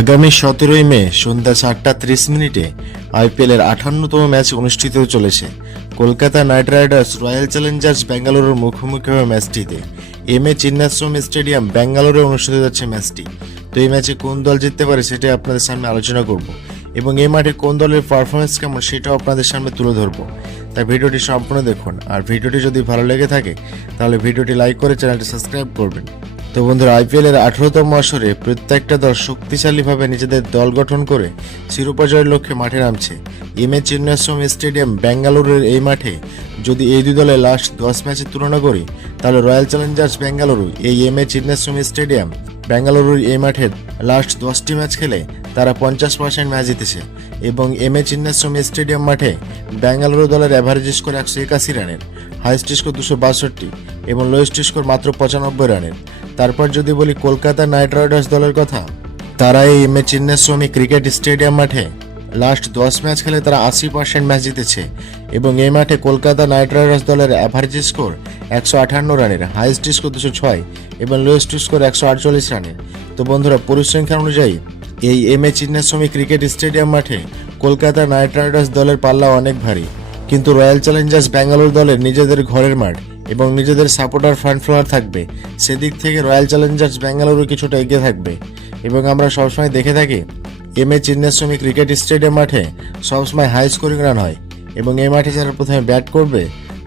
আগামী 17ই মে সন্ধ্যা 7:30 আইপিএলের 58তম ম্যাচ অনুষ্ঠিত চলেছে। Kolkata night Riders royal Challengers ব্যাঙ্গালোরের মুখোমুখি হবে ম্যাচটিতে। চিন্নাস্বামী স্টেডিয়াম ব্যাঙ্গালোরে অনুষ্ঠিত যাচ্ছে ম্যাচটি। তো এই ম্যাচে কোন দল জিততে পারে সেটাই আপনাদের সামনে আলোচনা করব এবং এই মাঠে কোন দলের পারফরমেন্স কেমন সেটাও আপনাদের সামনে তুলে ধরবো। তাই ভিডিওটি সম্পূর্ণ দেখুন, আর ভিডিওটি যদি ভালো লেগে থাকে তাহলে ভিডিওটি লাইক করে চ্যানেলটি সাবস্ক্রাইব করবেন। তো বন্ধুরা, আইপিএলের 18তম আসরে প্রত্যেকটা দল শক্তিশালীভাবে নিজেদের দল গঠন করে শিরোপা জয়ের লক্ষ্যে মাঠে নামছে। চিন্নাস্বামী স্টেডিয়াম ব্যাঙ্গালুরুর এই মাঠে যদি এই দুই দলের লাস্ট 10 ম্যাচের তুলনা করি তাহলে রয়্যাল চ্যালেঞ্জার্স বেঙ্গালুরু এই চিন্নাস্বামী স্টেডিয়াম ব্যাঙ্গালুরুর এই মাঠে লাস্ট 10টি ম্যাচ খেলে তারা 50% ম্যাচ জিতেছে এবং চিন্নাস্বামী স্টেডিয়াম মাঠে বেঙ্গালুরু দলের অ্যাভারেজ স্কোর 181 রানের, হাইস্ট স্কোর 262 এবং লোয়েস্ট স্কোর মাত্র 95 রানের। তারপর যদি বলি কলকাতা নাইট রাইডার্স দলের কথা, তারা এই চিন্নাস্বামী ক্রিকেট স্টেডিয়াম মাঠে লাস্ট 10 ম্যাচ খেলে তারা 80% ম্যাচ জিতেছে এবং এই মাঠে কলকাতা নাইট রাইডার্স দলের অ্যাভারেজ স্কোর 158 রানের, হাইস্ট স্কোর 206 এবং লোয়েস্ট স্কোর 148 রানের। তো বন্ধুরা, পরিসংখ্যান অনুযায়ী এই চিন্নাস্বামী ক্রিকেট স্টেডিয়াম মাঠে কলকাতা নাইট রাইডার্স দলের পাল্লা অনেক ভারী, কিন্তু রয়্যাল চ্যালেঞ্জার্স ব্যাঙ্গালোর দলের নিজেদের ঘরের মাঠ এবং নিজেদের সাপোর্টার ফ্যান ফলোয়ার থাকবে, সেদিক থেকে রয়্যাল চ্যালেঞ্জার্স ব্যাঙ্গালুরু কিছুটা এগিয়ে থাকবে। এবং আমরা সবসময় দেখে থাকি চিন্নাস্বামী ক্রিকেট স্টেডিয়াম মাঠে সবসময় হাই স্কোরিং রান হয় এবং এই মাঠে যারা প্রথমে ব্যাট করবে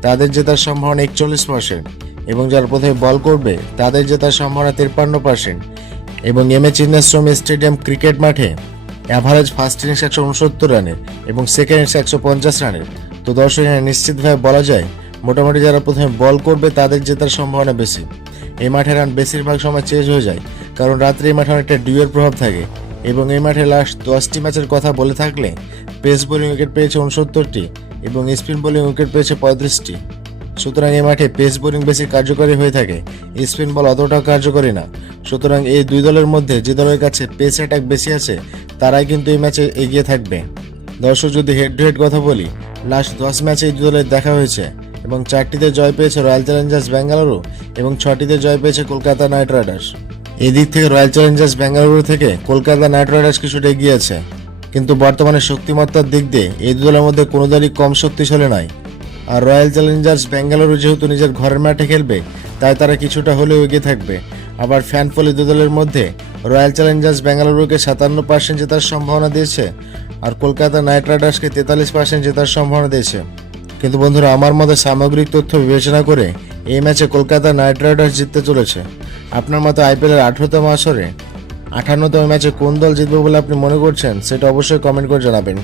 তাদের জেতার সম্ভাবনা 41% এবং যারা প্রথমে বল করবে তাদের জেতার সম্ভাবনা 53%। এবং চিন্নাস্বামী স্টেডিয়াম ক্রিকেট মাঠে অ্যাভারেজ ফার্স্ট ইনিংস 169 রানের এবং সেকেন্ড ইনিংস 150 রানের। তো দর্শক, নিশ্চিতভাবে বলা যায় মোটামুটি যারা প্রথমে বল করবে তাদের জেতার সম্ভাবনা বেশি। এই মাঠে রান বেশিরভাগ সময় চেঞ্জ হয়ে যায়, কারণ রাত্রে এই মাঠে অনেকটা ডিউয়ের প্রভাব থাকে এবং এই মাঠে লাস্ট 10টি ম্যাচের কথা বলে থাকলে পেস বোলিং উইকেট পেয়েছে 69টি এবং স্পিন বোলিং উইকেট পেয়েছে 35টি। সুতরাং এই মাঠে পেস বোলিং বেশি কার্যকরী হয়ে থাকে, স্পিন বল অতটা কার্যকরী না। সুতরাং এই দুই দলের মধ্যে যে দলের কাছে পেস অ্যাটাক বেশি আছে তারাই কিন্তু এই ম্যাচে এগিয়ে থাকবে। দর্শক, যদি হেড টু হেড কথা বলি, লাস্ট 10 ম্যাচে এই দুই দলের দেখা হয়েছে এবং 4টিতে জয় পেয়েছে রয়্যাল চ্যালেঞ্জার্স বেঙ্গালুরু এবং 6টিতে জয় পেয়েছে কলকাতা নাইট রাইডার্স। এদিক থেকে রয়্যাল চ্যালেঞ্জার্স বেঙ্গালুরু থেকে কলকাতা নাইট রাইডার্স কিছুটা এগিয়ে আছে, কিন্তু বর্তমানে শক্তিমত্তার দিক দিয়ে এই দু দলের মধ্যে কোনো দলই কম শক্তিশালী নয়। আর রয়্যাল চ্যালেঞ্জার্স বেঙ্গালুরু যেহেতু নিজের ঘরের মাঠে খেলবে তাই তারা কিছুটা হলেও এগিয়ে থাকবে। আবার ফ্যান ফল এই দু দলের মধ্যে রয়্যাল চ্যালেঞ্জার্স বেঙ্গালুরুকে 57% জেতার সম্ভাবনা দিয়েছে আর কলকাতা নাইট রাইডার্সকে 43% জেতার সম্ভাবনা দিয়েছে। কিন্তু বন্ধুরা, আমার মতে সামগ্রিক তথ্য বিবেচনা করে এই ম্যাচে কলকাতা নাইট রাইডার্স জিততে চলেছে। আপনার মতে আইপিএলের 18তম আসরে 58তম ম্যাচে কোন দল জিতবে বলে আপনি মনে করছেন সেটা অবশ্যই কমেন্ট করে জানাবেন।